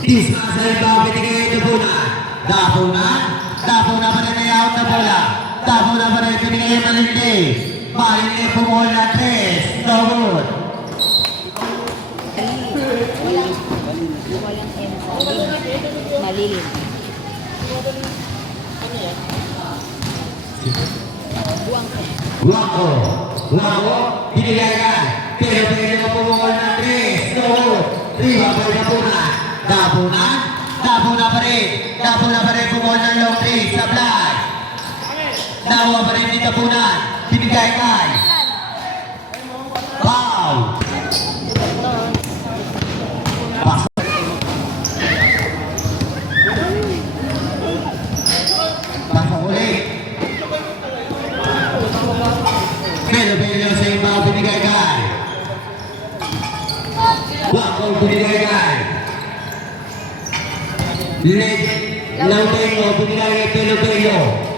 Isma sa ito, binigay ito punan. Dapunan pa rin ay out na bola. Dapunan pa rin, binigay yung malindi. Malindi, pumuhol na 3. No good. Walang malilim. Guwako, binigay ka. Pero pwede mo pumuhol na 3. No good. 3, babay na punan. Dapunan pa rin, pumuhol ng long 3. Sablay. Nawa pa rin dito punan. Binigay kay. Wow! Pasok ulit. Belo sa iba, binigay kay. Guwako, binigay kay. Lautero, binigay kay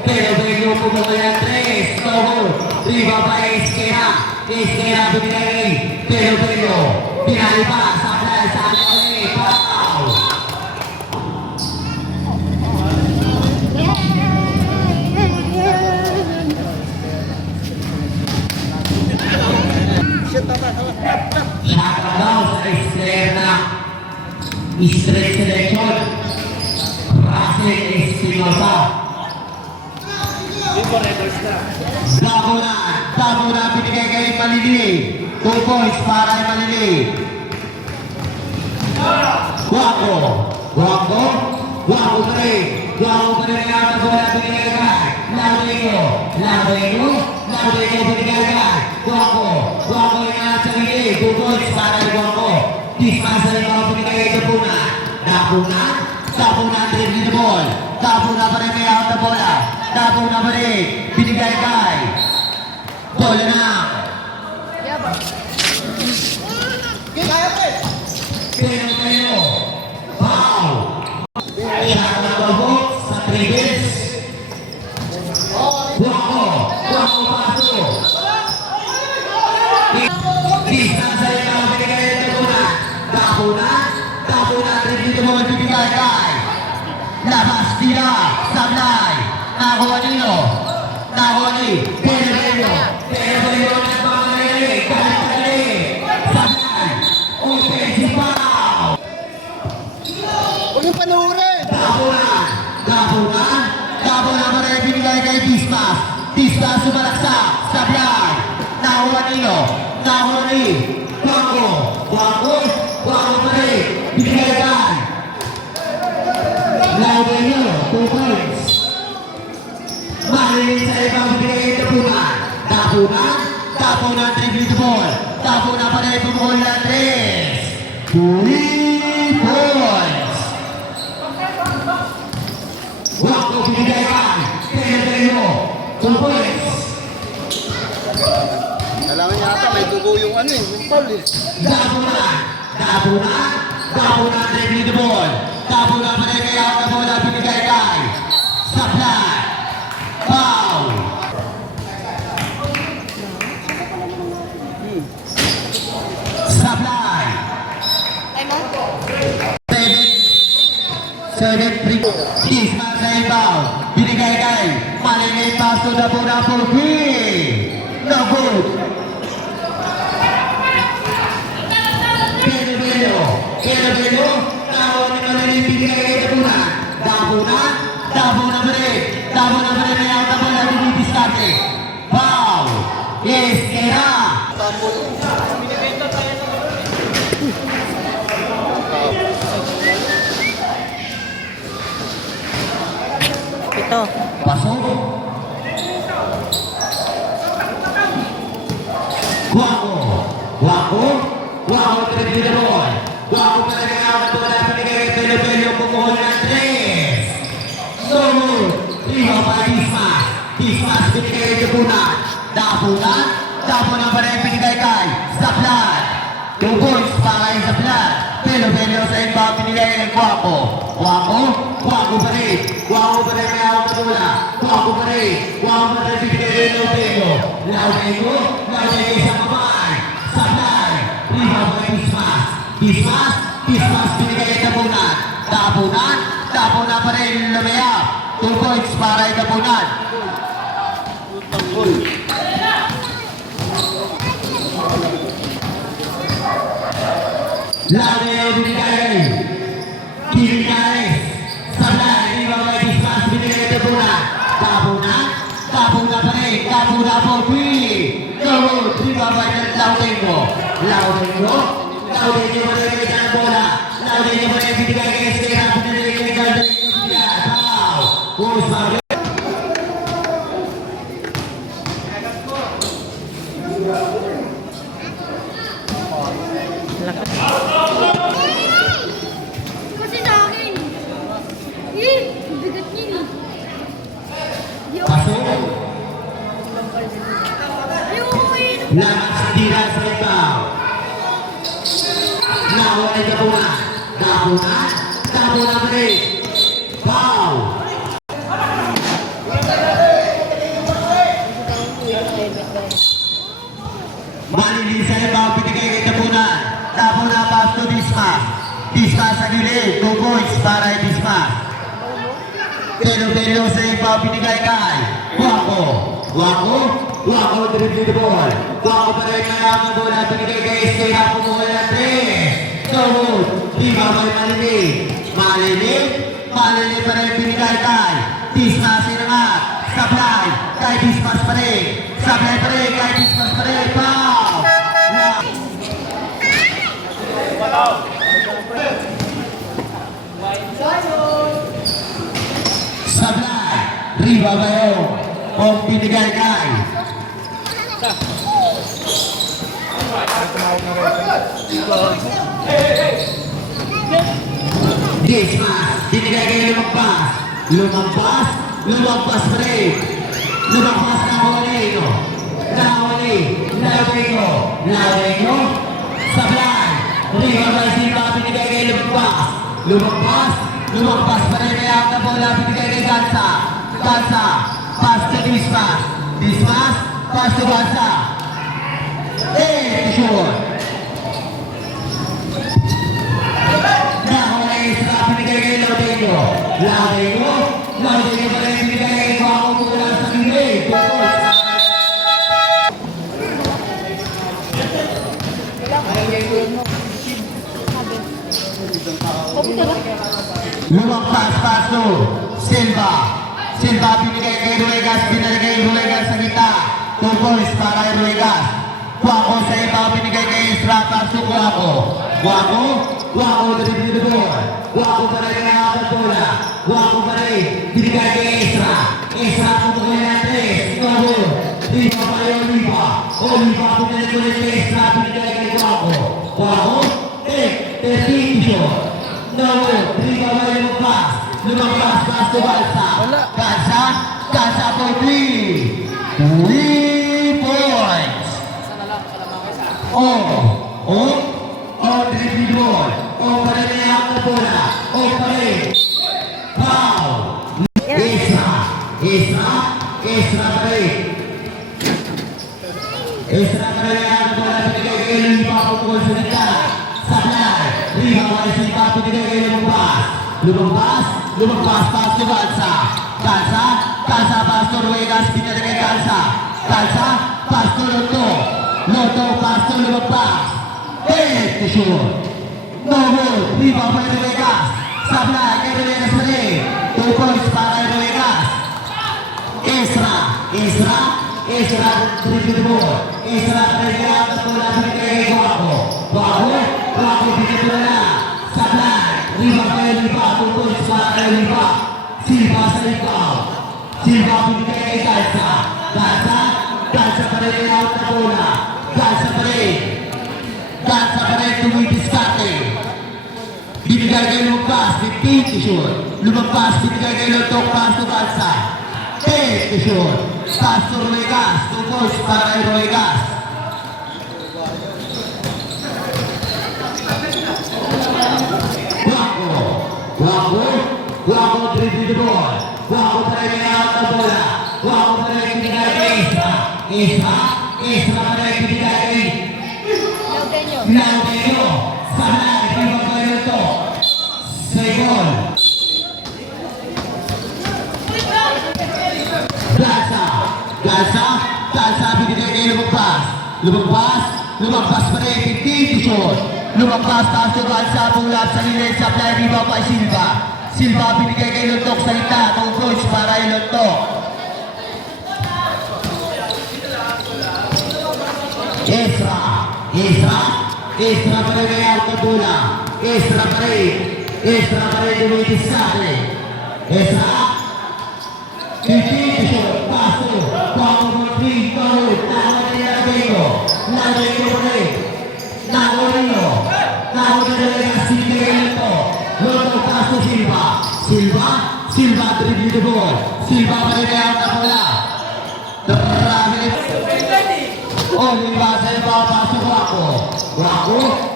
Pelo, pumuhol ng 3. No good. 3, babay, Iskera, binigay kay Pelo. Pinali pa, Sablay, sa ulit. Wow! Shutdown sa Iskera. Straight selection. Russell Espinosa. Dapunan, binigay kay Malili. 2 points para kay Malili. Guwako pa rin ang bola, binigay kay Laudego, binigay kay Guwako yung nasa sarili. 2 points para kay Guwako. Dismas na ito, binigay kay Dapunan, dribbling the ball. Dapunan pa rin may out na bola. Dapunan pa rin, binigay kay. Bola na. Pero. Wow! Shot na babot sa tribes. Guwako paso. Dismas na ito, binigay kay Dapunan, dribbling the ball, binigay kay. Labas tira, Sablay. Nakuha ni Pero nagmamayali, kalitali. Sablay, offensive foul. Huwag yung panurin! Dapunan pa rin binigay kay Dismas sumalaksak, Sablay. Nakuha ni Guwako pa rin, binigay kay Laudego, 2 points. Malilin sa ibang binigay ito Dapunan, dribbling the ball. Dapunan pa rin pumuhol ng 3. 3 points. Guwako, binigay kay Pero, 2 points. Kailangan niya ata may dugo yung yung foul eh. Dapunan, dribbling the ball. Dapunan pa rin kaya ang bola, binigay kay Sablay. Foul. Sablay. 7-3. Dismas sa ibaw. Binigay kay Malingay pass to Dapunan for 3. No good. Pero, tawag ni Malingay, binigay kay Dapunan. Dapunan pa rin may out na bola, binidiskarte. Foul. Iskera. Ito. Pasok. Guwako pa rin dito boy. Guwako pa rin ang out na bola, binigay kay Pelo, pumuhol ng 3. So, 3 pa Dismas, binigay kay Dapunan pa rin binigay kay Sablay. 2 points para kay Sablay. Pelo sa inbound, binigay kay Guwako pa rin may out na bola. Guwako pa rin binigay kay Laudego sa kamay. Sablay, 3 pa kay Dismas, binigay kay Dapunan. Tapunan. Tapunan pa rin Lumea. 2 points para itapunan. Laudeo binigay. Binigay. Sablay. Hindi ba may dismas binigay itapunan. Tapunan. Tapunan pa rin. Tapunan po. 3. Go. 3 ba may Laudeo. Laudeo. Laudeo ba rin binigay ng bola. Laudeo ba rin binigay kay Estera. Binigay kay Ganda. Wow. Usman. Lakas. Kasi sa akin. Eh, bigat niya eh. Pasok. Ayoko eh. Lakas tira sa rebound. Nawalay tapunan. Tapunan. Tapunan pa rin. Foul. Malilin sa rebound. Pinigay kay tapunan. Tapunan pass to Dismas. Dismas sa gilid. 2 points para kay Dismas. Pero sa rebound. Pinigay kay Wako. Wako. Wako dribbling the ball. Wako pa rin ang bola. Pinigay kay Estela. Pumuha na 3. Good. Di ba may Malilin? Malilin. Malilin pa rin pinigay kay Dismas sinangat. Sablay. Kay Dismas pa rin. Sablay pa rin. Kay Dismas pa rin. Foul. Sablay. Riba Bayo. Kung pinigay kay Dismas. Pinigay kay lumagpas. Lumagpas. Lumagpas pa rin. Lumagpas na Hawalino. Laudeo. Laudeo. Sablay. Riba Bayo Simba. Pinigay kay lumagpas. Lumagpas. Lumagpas pa rin kaya ang bola. Pinigay kay Gansa. Gansa. Pass to Dismas. Dismas. Pass to Gansa. Sure. Nahulay sa pinigay kay Laudeo. Laudeo. Laudeo pa rin pinigay kay Wako mula sa gilid. Lumagpas pass to Silva. Silva pinigay kay Ruegas. Pinigay kay Ruegas sa gitna. 2 points para kay Ruegas. Wako sa iba pinigay kay Isra. Pass to Wako. Wako. Wako dribbling the ball. Wako pa rin ang bola. Wako pa rin pinigay kay Isra. Isra pumunta kay Andres. Wako. Riba pa rin Oliva. Oliva pumunta kay Isra. Pinigay kay Wako. Wako. Tertito. No, Riba pa rin lumagpas. Lumagpas pass to Gansa. Gansa. Gansa for 3. 3 points. Dribbling ball. Pa rin ang bola. Pa rin. Foul. Isra pa rin. Isra pa rin ang bola. Pinigay kay Lipa. Pukul sa gitna. Sablay. Riba pa rin Lipa. Pinigay kay lumagpas. Lumagpas pass to Gansa. Gansa pass to Ruegas. Pinigay kay Gansa. Gansa pass to Loto. Loto pass to lumagpas. To shoot. No good. Riba pa rin Ruegas. Sablay kay Ruegas pa rin. 2 points para kay Ruegas. Isra dribbling the ball. Isra pa rin kaya ang bola. Pinigay kay Wako. Wako pinigay na. Sablay. Riba pa rin Lipa. 2 points para kay Lipa. Silva sa ikaw. Silva pinigay kay Gansa. Gansa pa rin kaya ang bola. Gansa pa rin tumidiskate. Binigay kay Lumagpas, 15 to shoot. Lumagpas, binigay kay Lotok, pass to Gansa. 10 to shoot. Pass to Ruegas, 2 points para kay Ruegas. Wako dribbling the ball. Wako pa rin kaya ang bola. Wako pa rin binigay kay Isra pa rin binigay kay Laudeo. Sablay, Riba pa rin ito. Sa ball. Galsa. Galsa binigay kayo lumagpas pa rin, 50 shot. Lumagpas taas yung Galsa, pulap sa lilit, supply riba pa Silva. Silva binigay kay Luntok sa ita, coach para kay Luntok. Ezra pa rin may out na bola. Ezra pa rin dumitis sa akin. Ezra, 50 shot, paso, bago mo 3, kahit, tawag nila Bego. Lagay ko pa rin. Tawag nyo yung sinigay nito. Lolo, paso Silva, dribble the ball. Silva pa rin may out na bola. Limbasa yung mga paso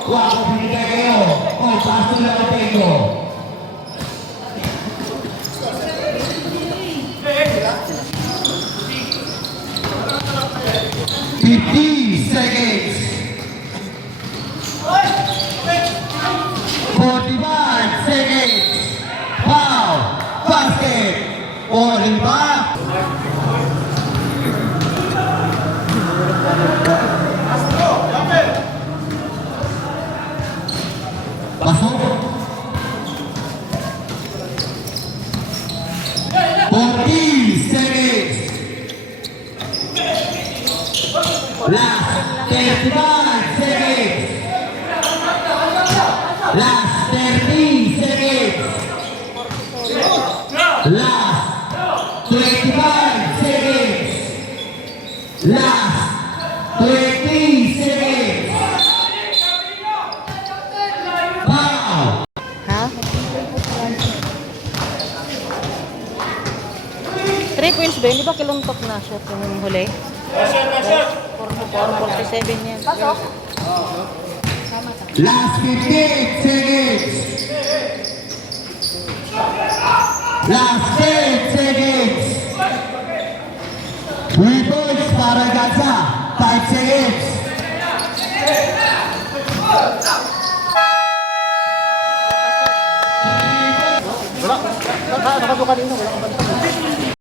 Guaco, binigay kayo. Paso lang ang Bego. Seconds. 45 seconds. Foul. Basket. Oliva. Pasok. 40 seconds. Last 35 seconds. Last 30 seconds. Last 25 seconds. Last 20 seconds. Foul. Ha? 3 points ba yun? Di ba kiluntok na shot yung huli? 447 yan. Pasok? Last 15 seconds. Last 10 seconds. 3 points para Gaza. 5 seconds. Wala. Nakatuka din. Wala kang banta.